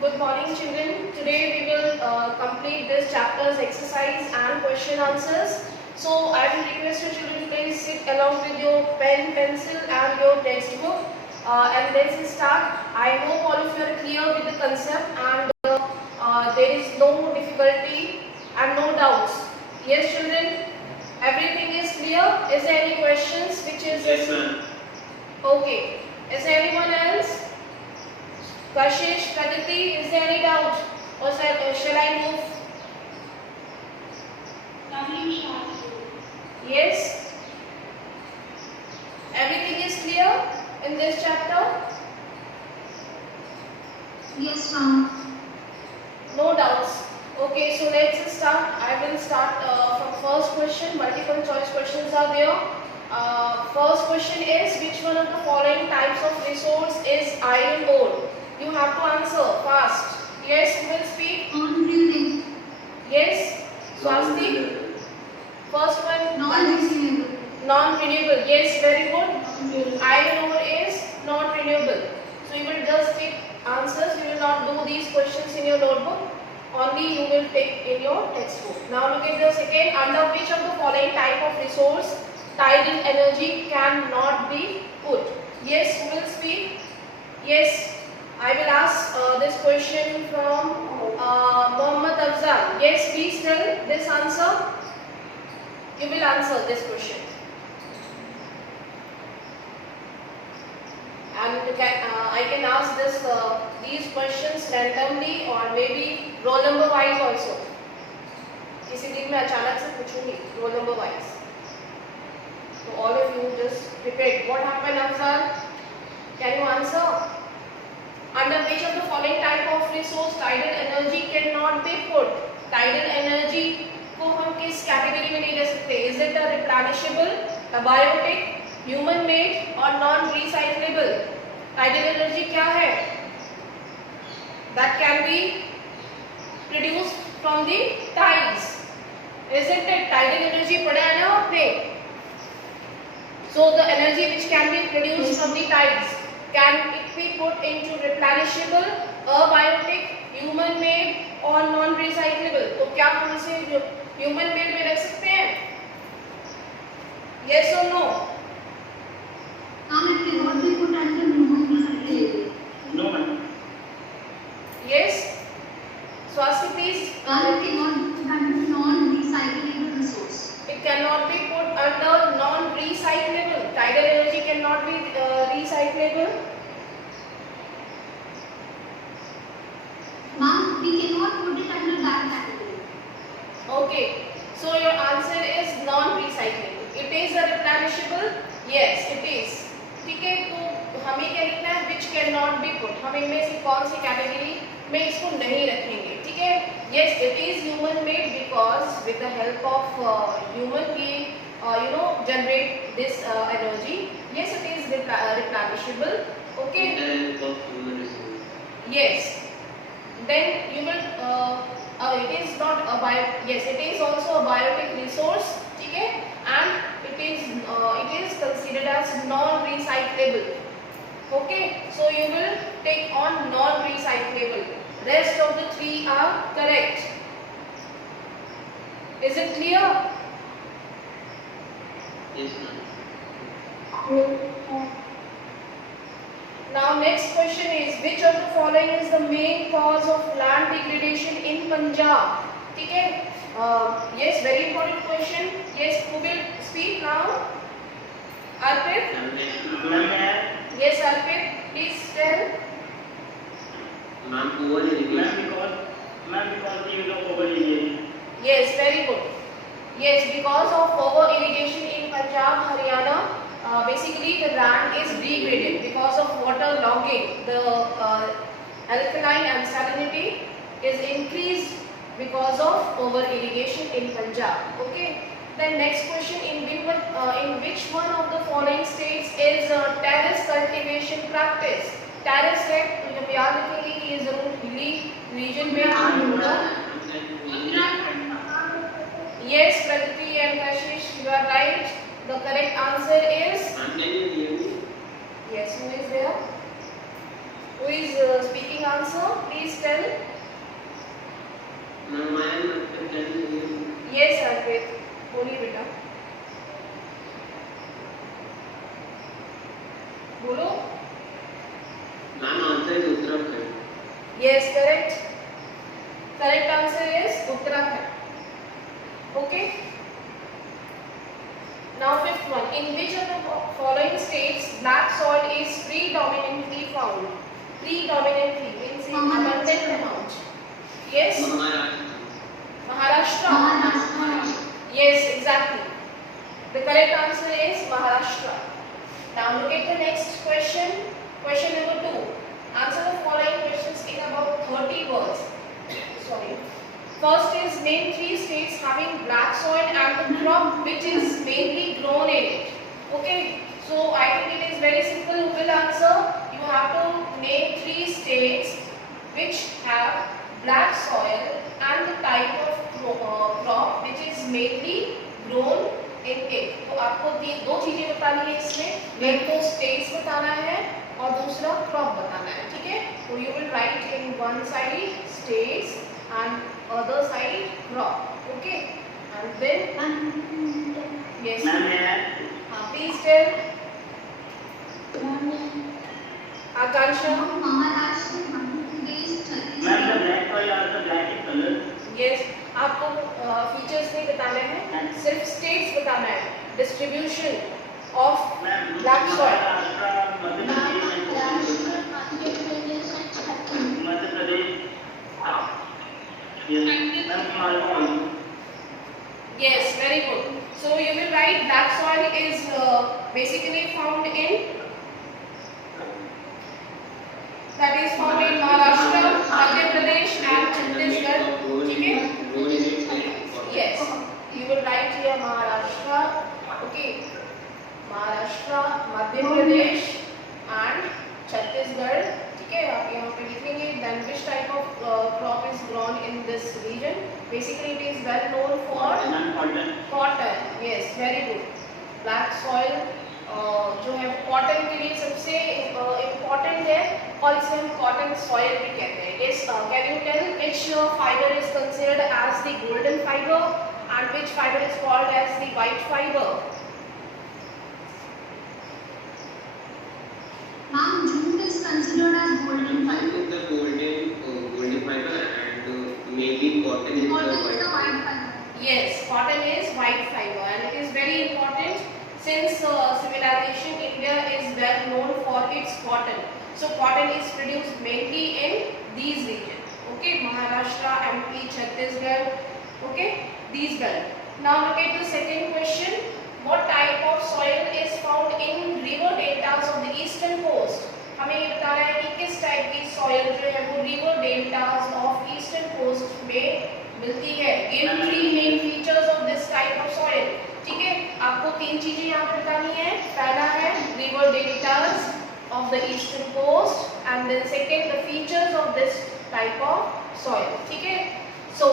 Good morning, children. Today we will complete this chapter's exercise and question answers. So I will request you children to please sit along with your pen, pencil and your textbook. And let's start. I hope all of you are clear with the concept and there is no difficulty and no doubts. Yes, children? Everything is clear? Is there any questions which is... Yes, ma'am. Okay. Is there anyone else? Kashish, Praditi, is there any doubt? Or shall I move? Yes? Everything is clear in this chapter? Yes, ma'am. No doubts. Okay, so let's start. I will start from first question. Multiple choice questions are there. First question is, which one of the following types of resource is iron ore? You have to answer fast. Yes, who will speak? Non-renewable. Yes, Swasti. First one. Non-renewable. Non-renewable. Yes, very good. Iron ore is not renewable. So you will just take answers. You will not do these questions in your notebook. Only you will take in your textbook. Now look at the second. Under which of the following type of resource tidal energy cannot be put? Yes, who will speak? Yes, I will ask this question from Mohammad Afzal. Yes, please tell this answer. You will answer this question. And I can ask these questions randomly or maybe roll number wise also. किसी दिन मैं अचानक से पूछूंगी roll number wise. So all of you just prepare. What happened, Afzal? Can you answer? Under which of the following type of resource tidal energy cannot be put? Tidal energy को हम किस category में नहीं ले सकते? Is it a replenishable, abiotic, human made or non recyclable? Tidal energy क्या है? That can be produced from the tides. Isn't it? Tidal energy पढ़ा है ना आपने? So the energy which can be produced from the tides, can it be put into replenishable, abiotic, human made or non recyclable? तो क्या हम इसे human made में रख सकते हैं? Yes or no? It cannot be put under non-recyclable. No, ma'am. Yes? Swasti, please. It cannot be put under non-recyclable resource. It cannot be put under non-recyclable. Tidal energy cannot be recyclable. Ma'am, we cannot put it under that category. Okay. So your answer is non-recyclable. It is a replenishable. Yes, it is. ठीक है, तो हमें क्या लिखना है? Which cannot be put. हम इनमें से कौन सी कैटेगरी में इसको नहीं रखेंगे? ठीक है. Yes, it is human made because with the help of human being, generate this energy. Yes, it is replenishable. Okay. Yes. Then you will. It is not a Yes, it is also a biotic resource. ठीक है. And it is considered as non-recyclable. Okay. So you will take on non-recyclable. Rest of the three are correct. Is it clear? Yes, ma'am. Now next question is, which of the following is the main cause of land degradation in Punjab? ठीक है? Yes, very important question. Yes, who will speak now? Arpit? Yes, Arpit, please tell. Ma'am, over irrigation. because the use of over irrigation. Yes, very good. Yes, because of over irrigation in Punjab, Haryana, basically the land is degraded because of water logging. The alkaline and salinity is increased because of over irrigation in Punjab. Okay. Then next question, in which one of the following states is terrace cultivation practice? Terrace है, तो जब याद रखेंगे कि ये जरूर hilly region में होगा. Yes, Pragati and Kashish, you are right. The correct answer is yes. Who is there? Who is speaking answer. Please tell. Ma'am, I am telling you. Yes, Arpit. बोलिए बेटा. बोलो. Ma'am, answer is Uttarakhand. Yes, correct. Correct answer is Uttarakhand. Okay. Now fifth one. In which of the following states black soil is predominantly found? Predominantly means in abundant amount. Yes. Maharashtra. Maharashtra. Yes, exactly. The correct answer is Maharashtra. Now look at the next question. Question number 2. Answer the following questions in about 30 words. Sorry. First is name 3 states having black soil and the crop which is mainly grown in it. Okay. So I think it is very simple. Who will answer? You have to name 3 states which have black soil and the type of crop which is mainly grown in it. तो आपको दो चीजें बतानी है इसमें. एक तो states बताना है और दूसरा crop बताना है. ठीक है. So you will write in one side states and other side crop. Okay. And then yes. Ma'am, may I? Please tell. Akansha. Maharashtra, Madhya Pradesh, Chhattisgarh. Ma'am, the black soil are the black in color. Yes. आपको features नहीं बताने हैं, सिर्फ states बताना है. Distribution of Ma'am, black soil. Maharashtra, Madhya Pradesh. Yes. Ma'am, Maharashtra. Yes, very good. So you will write black soil is basically found in Maharashtra, Madhya Pradesh and Chhattisgarh. ठीक है? Yes. You will write here Maharashtra. Okay. Maharashtra, Madhya Pradesh and Chhattisgarh. ठीक है? आप यहाँ पे लिखेंगे. Then which type of crop is grown in this region? Basically, it is well known for cotton. Yes, very good. Black soil जो है cotton के लिए सबसे इम्पोर्टेंट है और इसे हम कॉटन सॉइल भी कहते हैं. Yes, can you tell which fiber is considered as the golden fiber and which fiber is called as the white fiber? Ma'am, jute is considered as golden I fiber. think the golden fiber and maybe cotton is the Cotton is the white. white fiber. Yes, cotton is white fiber and it is very important since civilization India is well known for its cotton. So cotton is produced mainly in these regions. Okay, Maharashtra, MP, Chhattisgarh. Okay, these belt. Now look at the second question. What type of soil is found in river deltas of the eastern coast? हमें ये बताना है कि किस type की soil जो है वो river deltas of eastern coast में मिलती है. Give 3 main features of this type of soil. ठीक है, आपको 3 चीजें यहाँ पे बतानी है. पहला है river deltas of the eastern coast and then second the features of this type of soil. ठीक है, so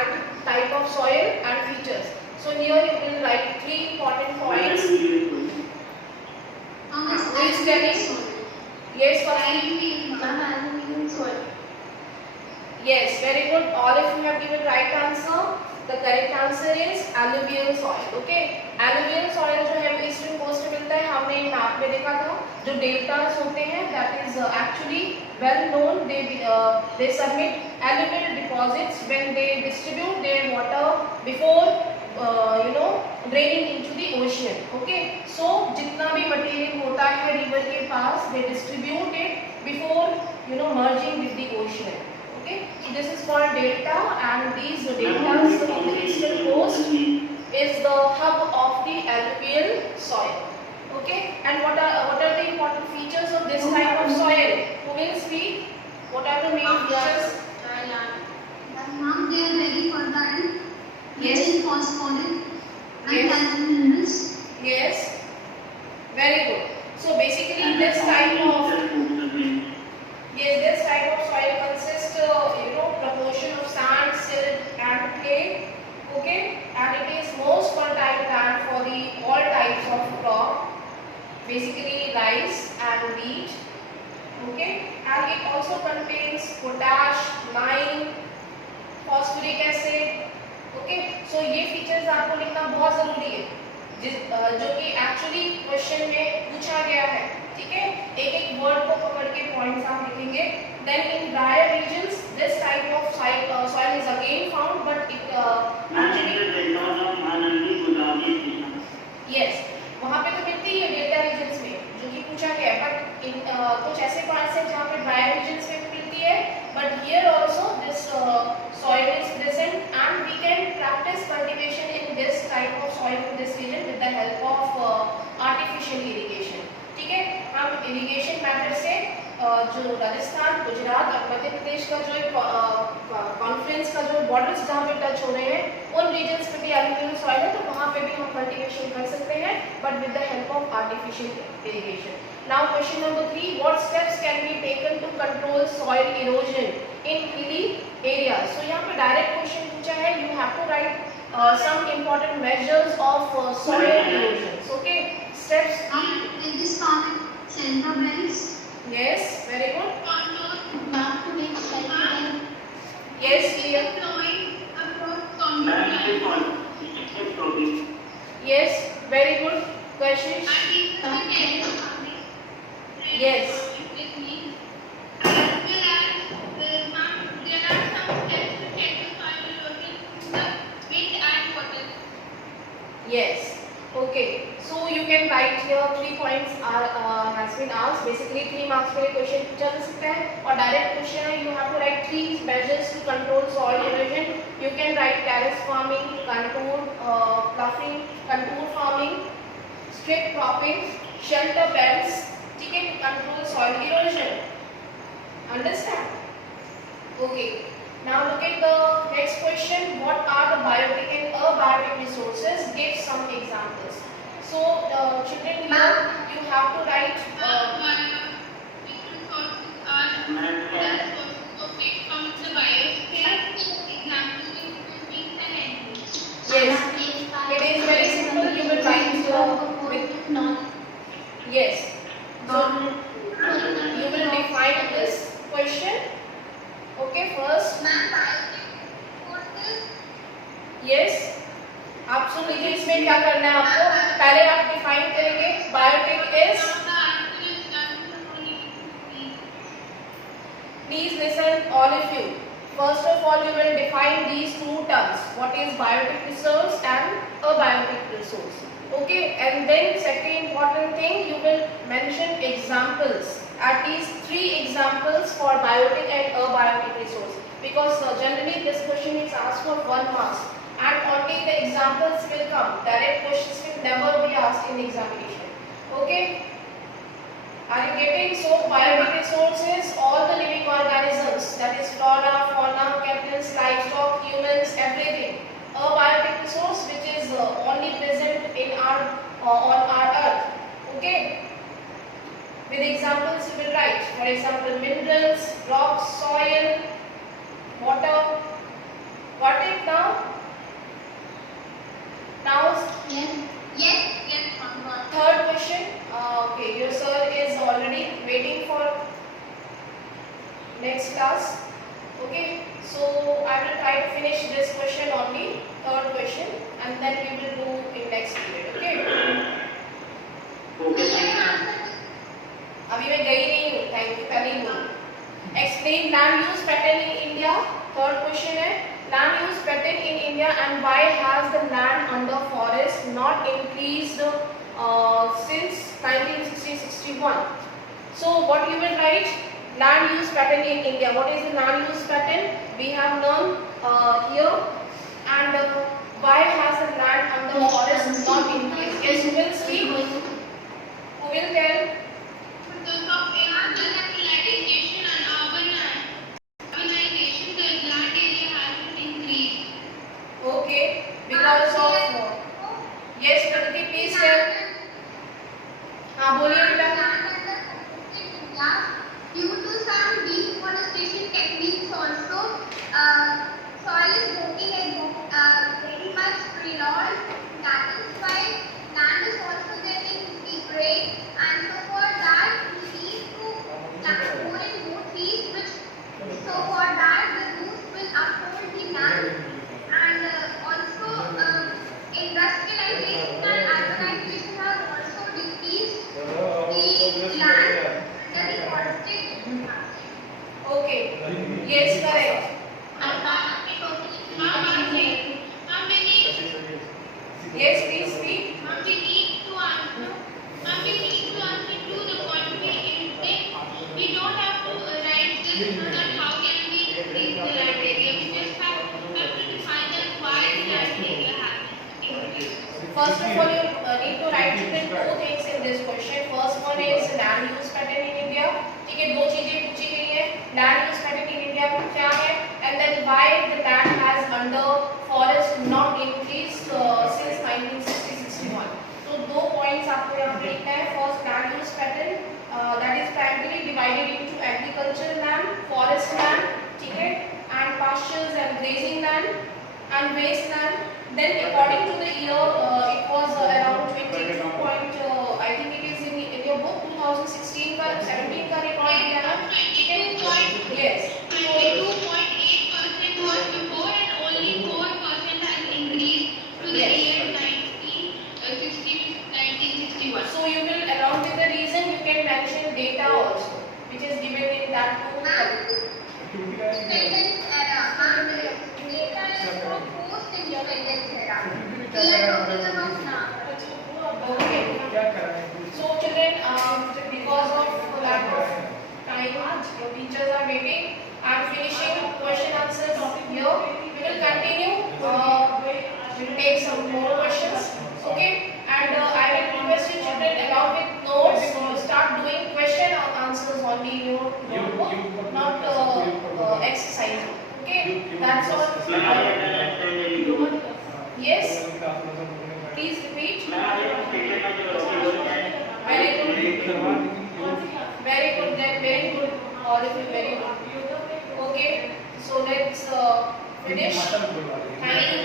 and type of soil and features. So here you will write 3 important points. Ma'am, it's Who is telling? soil. Yes, first. Alluvial soil. Yes, very good. All of you have given right answer. The correct answer is alluvial soil. Okay, alluvial soil जो है eastern coast में मिलता है. हमने map में देखा था जो डेल्टास होते हैं that is actually well known. They submit alluvial deposits when they distribute their water before draining into the ocean. Okay, so जितना भी मटेरियल होता है रिवर के पास they distribute it before merging with the ocean. Okay, so this is called delta and these deltas of the eastern coast is the hub of the alluvial soil. Okay, and what are the important features of this type of soil? Who will speak? What are the main features? Ma'am, they are very fertile, Yes. rich in phosphorus and Yes. calcium minerals. Yes, very good. So basically this type of soil consists proportion of sand, silt and clay. Okay, and it is most fertile land for all types of crop, basically rice and wheat and it also contains potash, lime, phosphoric acid. Okay, so ये features आपको लिखना बहुत जरूरी है, जो कि actually question में पूछा गया है. ठीक है, एक एक वर्ड को पकड़ के पॉइंट्स आप लिखेंगे. Then in drier regions this type of soil is again found, but it yes, वहाँ पे तो मिलती है डेल्टा रीजन्स में, जो कि पूछा गया है. बट कुछ ऐसे पार्ट्स हैं जहाँ पे ड्रायर रीजन्स में मिलती है, but here also this soil is present and we can practice cultivation in this type of soil in this region with the help of artificial irrigation. ठीक है, हम irrigation method से जो राजस्थान, गुजरात और मध्य प्रदेश का जो कॉन्फ्रेंस का जो बॉर्डर्स जहाँ पे टच हो रहे हैं, उन रीजन्स पे भी एल्यूमिनियम सॉइल है, तो वहाँ पे भी हम कल्टीवेशन कर सकते हैं, but with the help of artificial irrigation. Now question number 3, what steps can be taken to control soil erosion in hilly areas. So यहाँ पे डायरेक्ट क्वेश्चन पूछा है, you have to write some important measures of soil erosion. Okay, steps. In this farming center belts. Yes, very good. Not to make cycle. Yes, clear. Yes, very good question. Yes. Yes. Okay. So you can write here 3 points are has been asked. Basically 3 marks के लिए question पूछा जा सकता है, और direct question है, you have to write 3 measures to control soil erosion. You can write terrace farming, contour ploughing, contour farming, strip cropping, shelter beds. ठीक है, to control soil erosion. Understand? Okay. Now look at the next question. What are the biotic and abiotic resources? Give some examples. So children, here you have to write. Yes, it is very simple. You will write with yes. So you will define this question. Okay, first. Yes. आप सुन लीजिए, इसमें क्या करना है आपको. पहले आप define करेंगे biotic is. Please listen, all of you. First of all, you will define these 2 terms. What is biotic resource and abiotic resource. Okay, and then second important thing, you will mention examples. At least 3 examples for biotic and abiotic resource. Because generally this question is asked for 1 mark. And only the examples will come. Direct questions will never be asked in examination. Okay? Are you getting? So biotic resources, all the living organisms, that is flora, fauna, captains, livestock, humans, everything. Abiotic resource which is only present in our on our earth. Okay? With examples you will write. For example, minerals, rocks, soil, water. Got it now? Now, third question. Okay, your sir is already waiting for next class. Okay, so I will try to finish this question only, third question, and then we will do in next period. Okay. अभी मैं गई नहीं हूँ, thank you, पहले ही बोलूँ. Explain land use pattern in India. Third question है, land use pattern in India and why has the land under forest not increased since 1960-61. So what you will write? Land use pattern in India. What is the land use pattern? We have learned here. And why has the land under forest not increased? Yes, who will speak? Who will tell? Okay, because of yes, Pragati, please tell. हाँ बोलिए बेटा. Due to some deforestation techniques also, soil is getting very much pre-rolled. That is why land is also getting degrade, and so for Yes, correct. Yes, please speak. We don't have to write this so that how can we increase the land area. We just have to define that why the land area has increased. First of all, you need to write children two things in this question. First one is land use pattern in India. ठीक है, दो चीजें पूछी गई है. Land use pattern in India क्या है? And then why the land has under forest not increased since 1960-61. तो दो points आपको यहाँ पे लिखना है. First, land use pattern that is primarily divided into agricultural land, forest land, ठीक है, and pastures and grazing land and waste land. Then according to the year, it was around 22 point. I think it is in your book 2016 का 17 का record दिया ना, ठीक है? Yes. 22.8% was before and only 4% has increased to the Yes. year 1961. So you will, along with the reason, you can mention data also, which is given in that book. Independence era and data is from post-independence era. We are talking about now. Okay. So children, because of lack of time, your teachers are waiting. I am finishing question answers here. We will continue. We will take some more questions. Okay. And I will request you children, along with notes, start doing question and answers only in your notebook, not exercise. Okay. That's all. Yes. Please repeat. Very good. Very good. Then very good. All of you very good. Okay. So let's finish. Thank you.